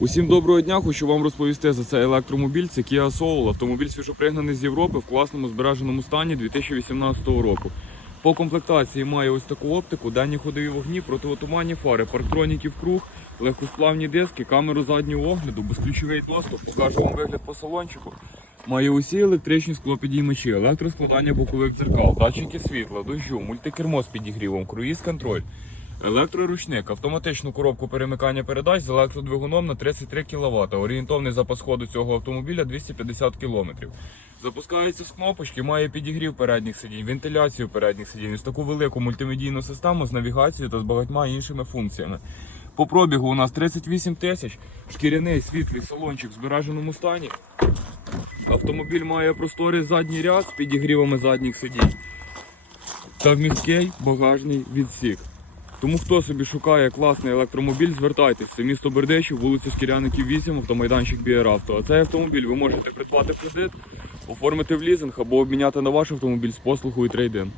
Усім доброго дня, хочу вам розповісти за цей електромобіль. Це Kia Soul. Автомобіль свіжопригнаний з Європи в класному збереженому стані 2018 року. По комплектації має ось таку оптику, денні ходові вогні, противотуманні фари, парктроніки в круг, легкосплавні диски, камеру заднього огляду, безключовий доступ, покажу вам вигляд по салончику. Має усі електричні склопідіймачі, електроскладання бокових дзеркал, датчики світла, дощу, мультикермо з підігрівом, круїз-контроль. Електроручник, автоматичну коробку перемикання передач з електродвигуном на 33 кВт. Орієнтовний запас ходу цього автомобіля 250 км. Запускається з кнопочки, має підігрів передніх сидінь, вентиляцію передніх сидінь, ось таку велику мультимедійну систему з навігацією та з багатьма іншими функціями. По пробігу у нас 38 тисяч, шкіряний світлий салончик в збереженому стані. Автомобіль має просторий задній ряд з підігрівами задніх сидінь та міський багажний відсік. Тому хто собі шукає класний електромобіль, звертайтеся. Це місто Бердечів, вулиця Шкіряників 8, автомайданчик Біаравто. А цей автомобіль ви можете придбати в кредит, оформити в лізинг або обміняти на ваш автомобіль з послугою трейдин.